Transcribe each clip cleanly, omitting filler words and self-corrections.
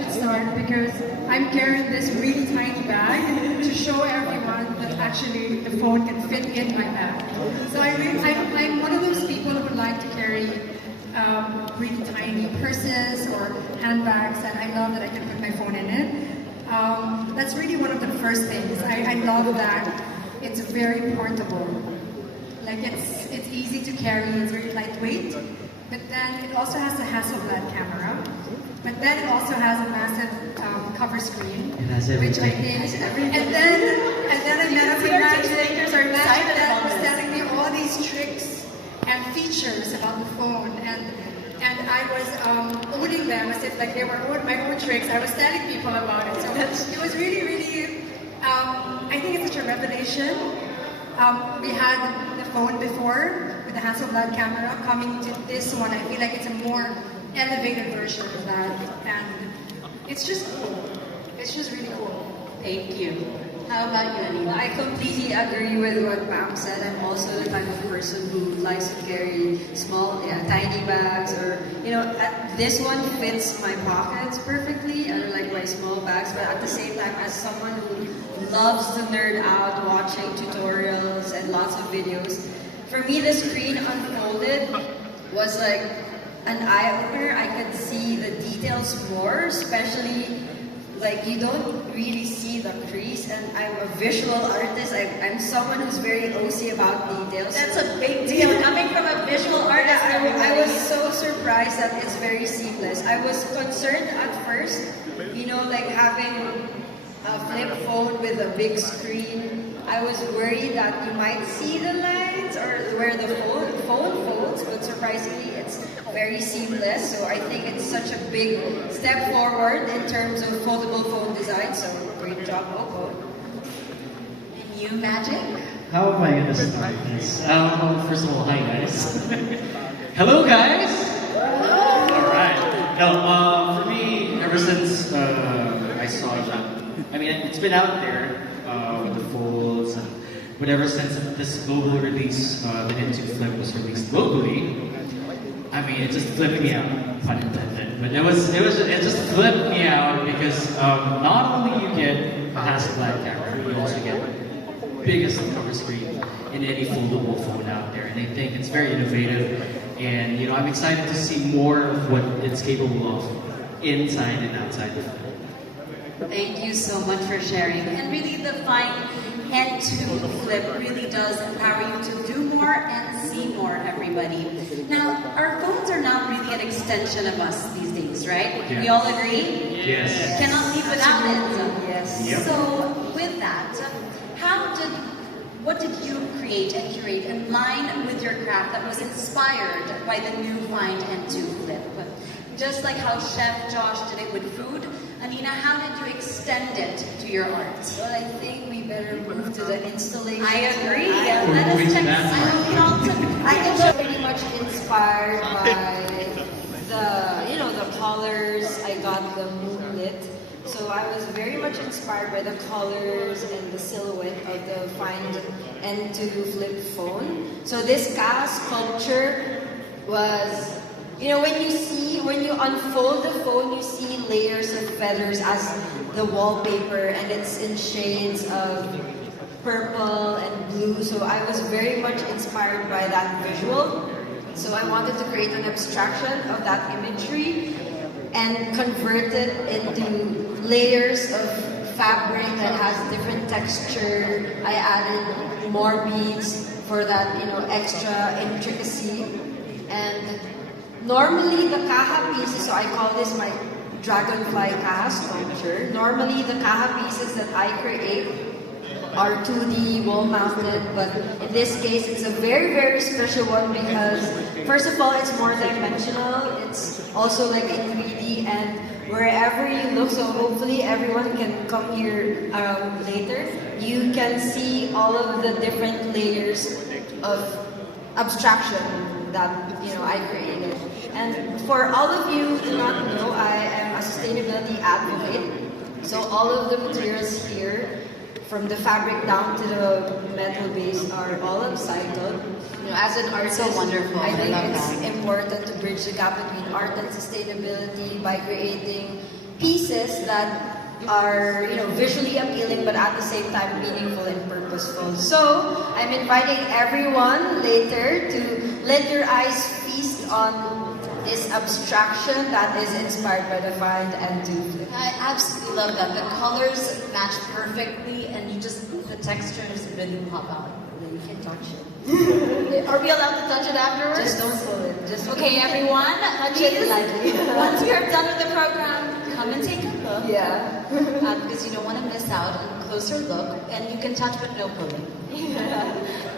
should start because I'm carrying this really tiny bag to show everyone that actually the phone can fit in my bag. So I'm one of those people who would like to carry really tiny purses or handbags, and I love that I can put my phone in it. That's really one of the first things. I love that it's very portable. Like it's easy to carry, it's very lightweight, but then it also has the Hasselblad camera. But then it also has a massive cover screen, which I think. And then I met up with Magic that was telling me all these tricks and features about the phone, and I was owning them as if like they were my own tricks. I was telling people about it, so it was really, really. I think it's such a revelation. We had the phone before with the Hasselblad camera. Coming to this one, I feel like it's a more elevated version of that, and it's just cool. It's just really cool. Thank you. How about you, Anina? I completely agree with what Pam said. I'm also the type of person who likes to carry small, tiny bags, or this one fits my pockets perfectly. I like my small bags, but at the same time, as someone who loves to nerd out, watching tutorials and lots of videos, for me, the screen unfolded was like an eye-opener. I could see the details more, especially like you don't really see the crease, and I'm a visual artist. I'm someone who's very OC about details. That's a big deal coming from a visual artist. I was so surprised that it's very seamless. I was concerned at first, like having a flip phone with a big screen. I was worried that you might see the lines or where the phone folds, but surprisingly it's very seamless. So I think it's such a big step forward in terms of foldable phone design. So great job, OPPO. And you, Magic? How am I going to start this? First of all, hi guys. Hello guys! Alright. No, for me, ever since I saw that, I mean, it's been out there with the folds and whatever, since this global release, the N2 Flip was released globally. I mean, it just flipped me out, pun intended. But it just flipped me out because not only you get a Hasselblad camera, you also get the biggest cover screen in any foldable phone out there. And I think it's very innovative, and I'm excited to see more of what it's capable of inside and outside the phone. Thank you so much for sharing. And really, the fine N2 Flip really does empower you to do more and see more, everybody. Now, our phones are not really an extension of us these days, right? Yeah. We all agree? Yes. Cannot live without it. Yes. Yep. So, with that, what did you create and curate in line with your craft that was inspired by the new Find N2 Flip? Just like how Chef Josh did it with food, Anina, how did you extend it to your art? Well, I think we better move to the installation. I agree. Let us check I think pretty much inspired by the colors. I got the moonlit. So I was very much inspired by the colors and the silhouette of the Find N2 Flip phone. So this cast sculpture was, when you unfold the phone, you see layers of feathers as the wallpaper, and it's in shades of purple and blue. So I was very much inspired by that visual. So I wanted to create an abstraction of that imagery and convert it into layers of fabric that has different texture. I added more beads for that, extra intricacy. And normally the caja pieces, so I call this my dragonfly caja sculpture. Normally the caja pieces that I create are 2D wall mounted, but in this case it's a very, very special one because first of all it's more dimensional, it's also like in 3D, and wherever you look, so hopefully everyone can come here later, you can see all of the different layers of abstraction that I created. And for all of you who do not know, I am a sustainability advocate. So all of the materials here, from the fabric down to the metal base, are all upcycled. As an artist, so wonderful. I think it's important to bridge the gap between art and sustainability by creating pieces that are, you know, visually appealing but at the same time meaningful and purposeful. So I'm inviting everyone later to let your eyes feast on this abstraction that is inspired by the find and do flip. I absolutely love that. The colors match perfectly, and you just, the textures really pop out. You can touch it. Are we allowed to touch it afterwards? Just don't pull it. Just Okay, everyone, touch it lightly. once we are done with the program, come and take a look. Yeah. Because you don't want to miss out on a closer look, and you can touch but no pulling.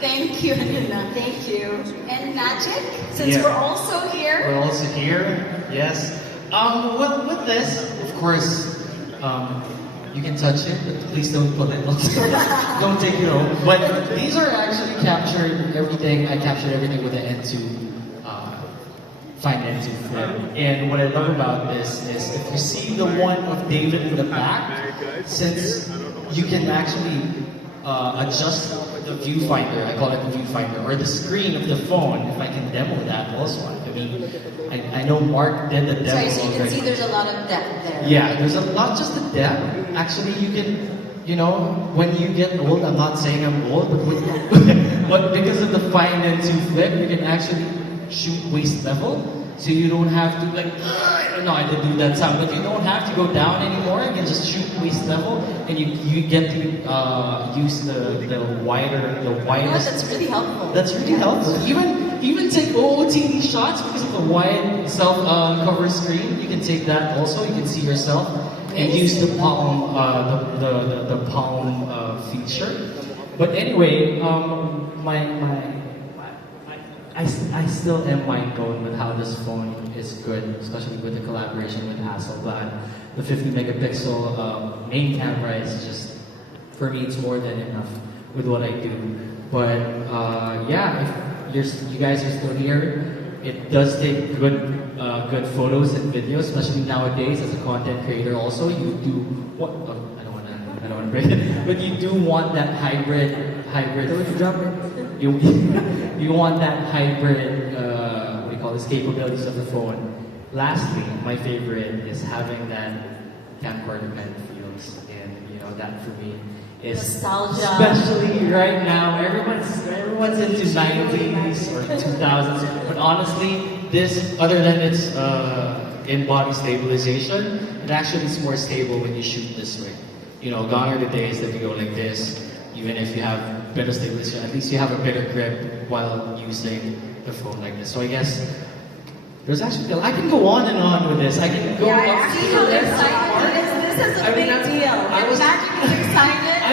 Thank you, Anina. Thank you. And Magic, since we're also here. We're also here, yes. Well, with this, of course, you can touch it, but please don't pull it. Don't take it home. But these are actually captured everything. I captured everything with the N2 find N2 flip. And what I love about this is if you see the one of David in the back, since you can actually adjust the viewfinder, I call it the viewfinder, or the screen of the phone, if I can demo that also. I mean, I know Mark did the demo. So you can already. see there's a lot of depth there. Yeah, there's not just the depth. Actually, you can, you know, when you get old, I'm not saying I'm old, but because of the find N2 flip, you can actually shoot waist level. So you don't have to like, no, I didn't do that sound, but you don't have to go down anymore. You can just shoot waist level, and you get to use the widest. That's really helpful. That's really helpful. Even take OOTD shots because of the wide self cover screen. You can take that also. You can see yourself and use the palm the palm feature. But anyway, I still am mind blown with how this phone is good, especially with the collaboration with Hasselblad. The 50 megapixel main camera is just, for me, it's more than enough with what I do. But yeah, if you guys are still here, it does take good photos and videos, especially nowadays as a content creator. Also, you do what? I don't want to break it, but you do want that hybrid. Don't drop it. You want that hybrid, what do you call this, capabilities of the phone. Lastly, my favorite is having that camcorder kind of feels, and you know that for me is nostalgia. Especially right now, everyone's into 90s or 2000s, but honestly, this, other than its in-body stabilization, it actually is more stable when you shoot this way. You know, gone are the days that you go like this. Even if you have better stabilization, at least you have a better grip while using the phone like this. So I guess there's actually, I can go on and on with this. I can go up See to how the excited this is a big deal. I was Magic is excited. I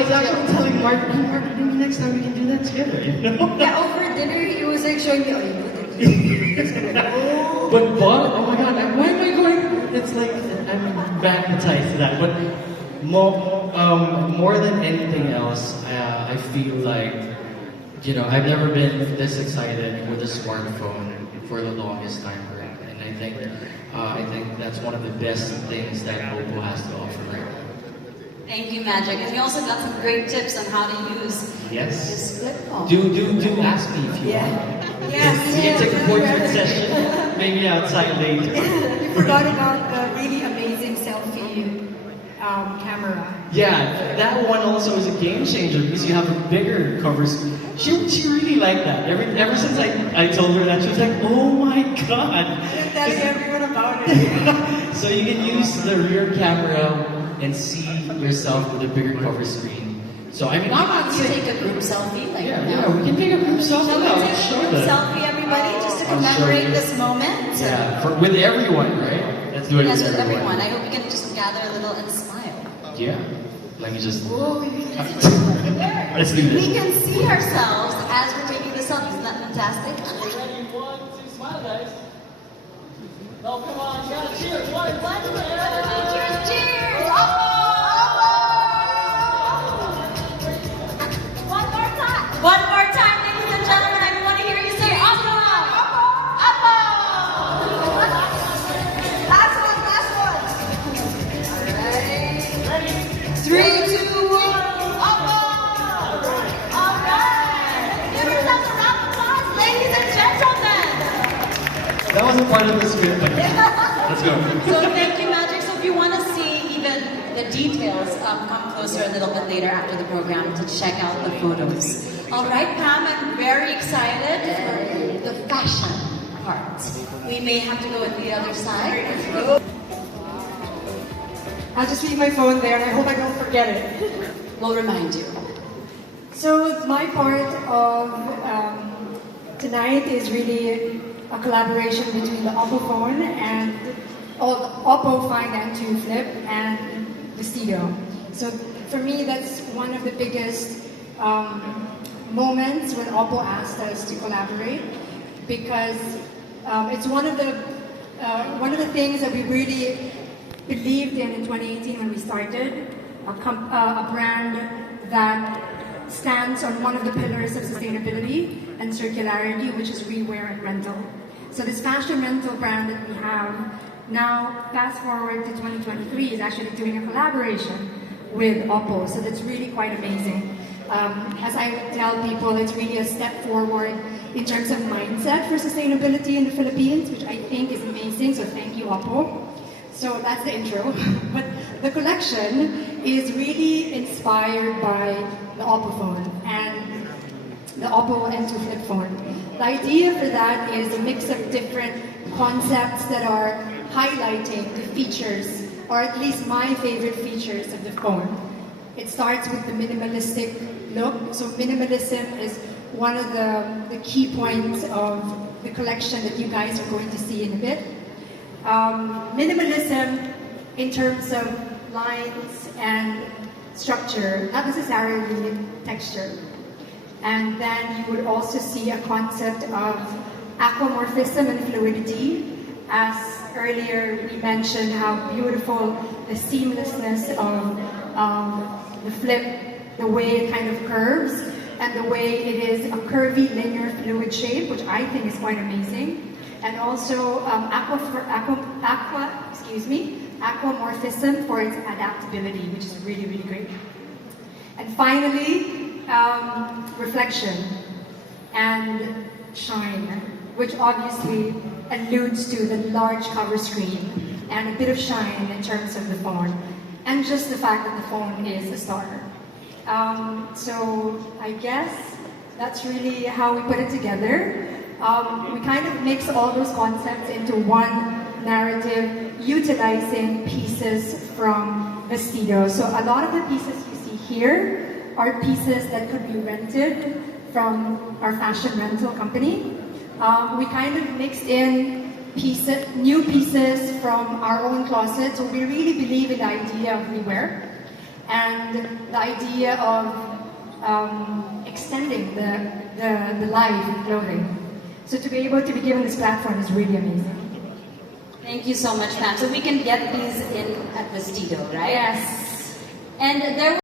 was actually telling Mark, maybe next time we can do that together, you know? Yeah, over dinner he was like showing me, oh, you put it. But oh my god, why am I going? It's like, I'm magnetized to that. But more than anything else, I feel like, you know, I've never been this excited with a smartphone for the longest time, right? And I think that's one of the best things that OPPO has to offer right now. Thank you, Magic. And you also got some great tips on how to use Yes. this flip phone. Do ask me if you want. We can take a portrait session, maybe outside later. You forgot about the really amazing selfie camera. Yeah, that one also is a game changer because you have a bigger cover screen. She really liked that. Ever since I told her that, she was like, oh my god. I'm telling everyone about it. So you can use the rear camera and see yourself with a bigger cover screen. So I mean, I'm not You saying... take a group selfie, like Yeah, we can take a group selfie. Shall we I'll take a show group them. selfie, everybody, just to I'll show commemorate you. this moment? Yeah, with everyone, right? Let's do it Yes, with with everyone. everyone. I hope we can just gather a little and smile. Yeah. Let me just... Oh, Let's do this. we can see ourselves as we're taking the selfie. Isn't that fantastic? Ready? 1, 2, smile, guys. No, come on, you gotta cheers. 1, 2, Cheers, cheers! One more time, ladies and gentlemen. I want to hear you say OPPO! OPPO! Last one. Alright. 3, 2, 1, OPPO! Alright. Give yourselves a round of applause, ladies and gentlemen. That wasn't part of the script, but let's go. So thank you, details, come closer a little bit later after the program to check out the photos. All right, Pam, I'm very excited for the fashion part. We may have to go at the other side. I'll just leave my phone there and I hope I don't forget it. We'll remind you. So my part of tonight is really a collaboration between the OPPO phone and the OPPO Find N2 Flip and Vestido. So for me, that's one of the biggest moments when OPPO asked us to collaborate, because it's one of the things that we really believed in 2018 when we started a brand that stands on one of the pillars of sustainability and circularity, which is rewear and rental. So this fashion rental brand that we have now, fast forward to 2023, is actually doing a collaboration with OPPO. So that's really quite amazing. As I tell people, it's really a step forward in terms of mindset for sustainability in the Philippines, which I think is amazing. So thank you, OPPO. So that's the intro. But the collection is really inspired by the OPPO phone and the OPPO N2 Flip phone. The idea for that is a mix of different concepts that are highlighting the features, or at least my favorite features of the phone. It starts with the minimalistic look. So minimalism is one of the key points of the collection that you guys are going to see in a bit. Minimalism in terms of lines and structure, not necessarily texture. And then you would also see a concept of aquamorphism and fluidity. As earlier we mentioned how beautiful the seamlessness of the flip, the way it kind of curves, and the way it is a curvy linear fluid shape, which I think is quite amazing. And also aquamorphism for its adaptability, which is really, really great. And finally, reflection and shine, which obviously alludes to the large cover screen and a bit of shine in terms of the phone, and just the fact that the phone is a star. So I guess that's really how we put it together. We kind of mix all those concepts into one narrative, utilizing pieces from Vestido. So a lot of the pieces you see here are pieces that could be rented from our fashion rental company. We kind of mixed in new pieces from our own closet. So we really believe in the idea of rewear and the idea of extending the life of clothing. So to be able to be given this platform is really amazing. Thank you so much, Pam. So we can get these in at Vestido, right? Yes. And there